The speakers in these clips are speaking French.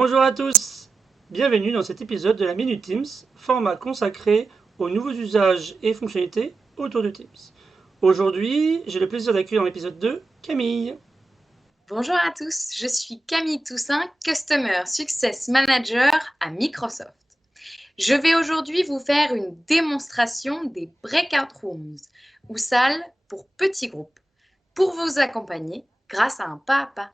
Bonjour à tous, bienvenue dans cet épisode de la Minute Teams, format consacré aux nouveaux usages et fonctionnalités autour de Teams. Aujourd'hui, j'ai le plaisir d'accueillir dans l'épisode 2 Camille. Bonjour à tous, je suis Camille Toussaint, Customer Success Manager à Microsoft. Je vais aujourd'hui vous faire une démonstration des Breakout Rooms, ou salles pour petits groupes, pour vous accompagner grâce à un pas à pas.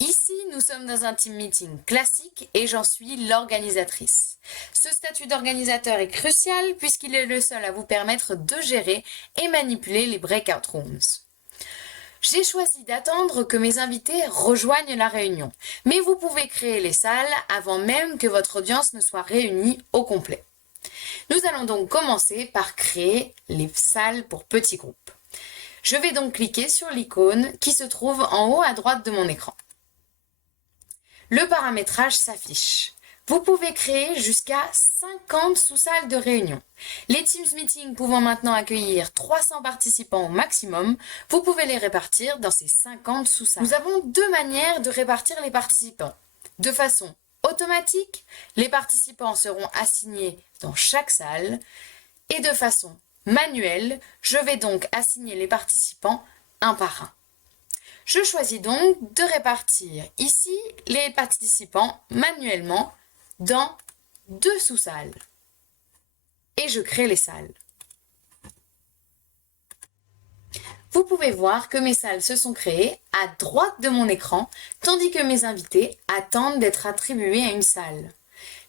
Ici, nous sommes dans un team meeting classique et j'en suis l'organisatrice. Ce statut d'organisateur est crucial puisqu'il est le seul à vous permettre de gérer et manipuler les breakout rooms. J'ai choisi d'attendre que mes invités rejoignent la réunion, mais vous pouvez créer les salles avant même que votre audience ne soit réunie au complet. Nous allons donc commencer par créer les salles pour petits groupes. Je vais donc cliquer sur l'icône qui se trouve en haut à droite de mon écran. Le paramétrage s'affiche. Vous pouvez créer jusqu'à 50 sous-salles de réunion. Les Teams Meeting pouvant maintenant accueillir 300 participants au maximum, vous pouvez les répartir dans ces 50 sous-salles. Nous avons deux manières de répartir les participants. De façon automatique, les participants seront assignés dans chaque salle et de façon manuelle, je vais donc assigner les participants un par un. Je choisis donc de répartir ici les participants manuellement dans deux sous-salles. Et je crée les salles. Vous pouvez voir que mes salles se sont créées à droite de mon écran, tandis que mes invités attendent d'être attribués à une salle.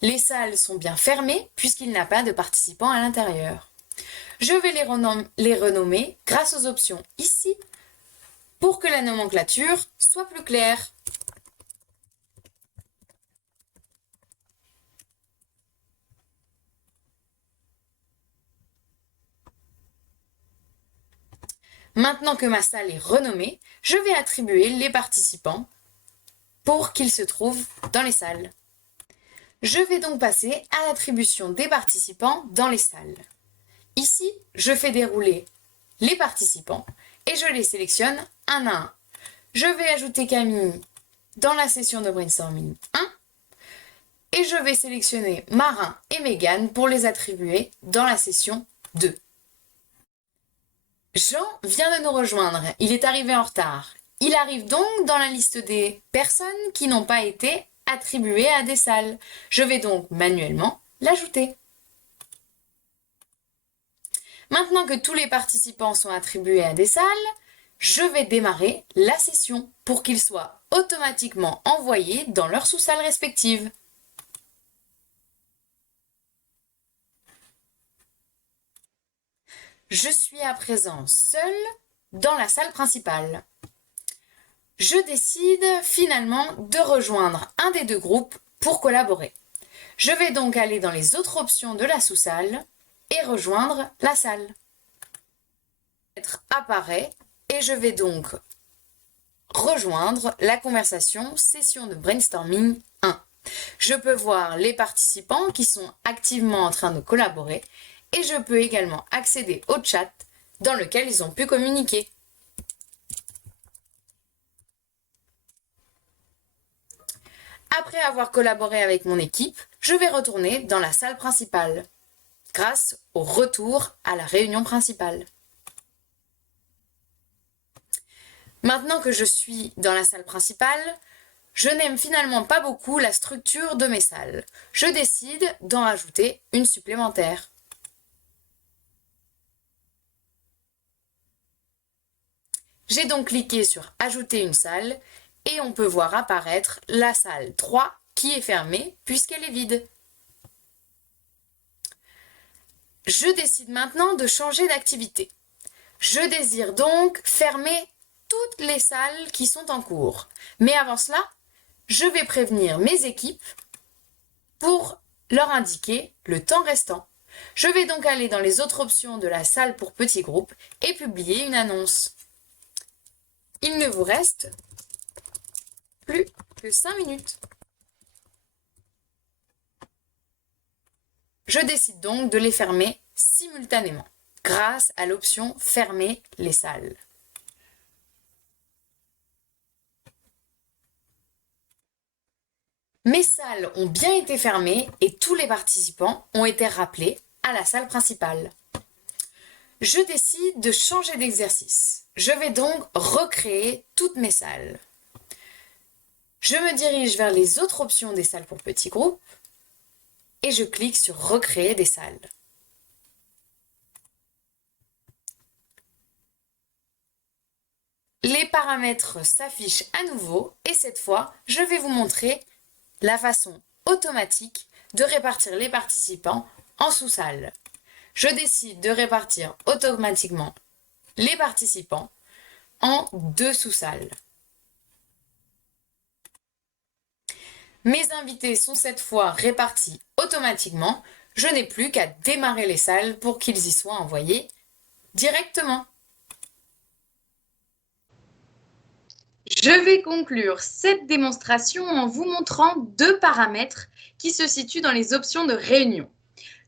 Les salles sont bien fermées puisqu'il n'y a pas de participants à l'intérieur. Je vais les renommer grâce aux options ici pour que la nomenclature soit plus claire. Maintenant que ma salle est renommée, je vais attribuer les participants pour qu'ils se trouvent dans les salles. Je vais donc passer à l'attribution des participants dans les salles. Ici, je fais dérouler les participants et je les sélectionne un à un. Je vais ajouter Camille dans la session de brainstorming 1 et je vais sélectionner Marin et Megan pour les attribuer dans la session 2. Jean vient de nous rejoindre, il est arrivé en retard. Il arrive donc dans la liste des personnes qui n'ont pas été attribuées à des salles. Je vais donc manuellement l'ajouter. Maintenant que tous les participants sont attribués à des salles, je vais démarrer la session pour qu'ils soient automatiquement envoyés dans leurs sous-salles respectives. Je suis à présent seule dans la salle principale. Je décide finalement de rejoindre un des deux groupes pour collaborer. Je vais donc aller dans les autres options de la sous-salle et rejoindre la salle. Apparaît et je vais donc rejoindre la conversation session de brainstorming 1. Je peux voir les participants qui sont activement en train de collaborer et je peux également accéder au chat dans lequel ils ont pu communiquer. Après avoir collaboré avec mon équipe, je vais retourner dans la salle principale grâce au retour à la réunion principale. Maintenant que je suis dans la salle principale, je n'aime finalement pas beaucoup la structure de mes salles. Je décide d'en rajouter une supplémentaire. J'ai donc cliqué sur « Ajouter une salle » et on peut voir apparaître la salle 3 qui est fermée puisqu'elle est vide. Je décide maintenant de changer d'activité. Je désire donc fermer toutes les salles qui sont en cours. Mais avant cela, je vais prévenir mes équipes pour leur indiquer le temps restant. Je vais donc aller dans les autres options de la salle pour petits groupes et publier une annonce. Il ne vous reste plus que 5 minutes. Je décide donc de les fermer simultanément grâce à l'option « Fermer les salles ». Mes salles ont bien été fermées et tous les participants ont été rappelés à la salle principale. Je décide de changer d'exercice. Je vais donc recréer toutes mes salles. Je me dirige vers les autres options des salles pour petits groupes et je clique sur Recréer des salles. Les paramètres s'affichent à nouveau et cette fois, je vais vous montrer la façon automatique de répartir les participants en sous-salles. Je décide de répartir automatiquement les participants en 2 sous-salles. Mes invités sont cette fois répartis automatiquement. Je n'ai plus qu'à démarrer les salles pour qu'ils y soient envoyés directement. Je vais conclure cette démonstration en vous montrant 2 paramètres qui se situent dans les options de réunion.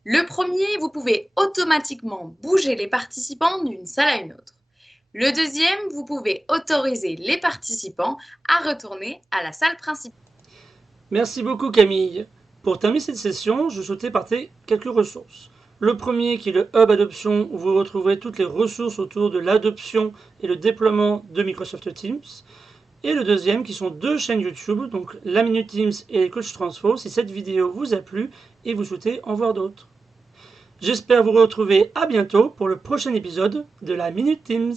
Le premier, vous pouvez automatiquement bouger les participants d'une salle à une autre. Le deuxième, vous pouvez autoriser les participants à retourner à la salle principale. Merci beaucoup Camille. Pour terminer cette session, je souhaitais partager quelques ressources. Le premier qui est le Hub Adoption où vous retrouverez toutes les ressources autour de l'adoption et le déploiement de Microsoft Teams. Et le deuxième qui sont 2 chaînes YouTube, donc la Minute Teams et Coach Transfo, si cette vidéo vous a plu et vous souhaitez en voir d'autres. J'espère vous retrouver à bientôt pour le prochain épisode de la Minute Teams.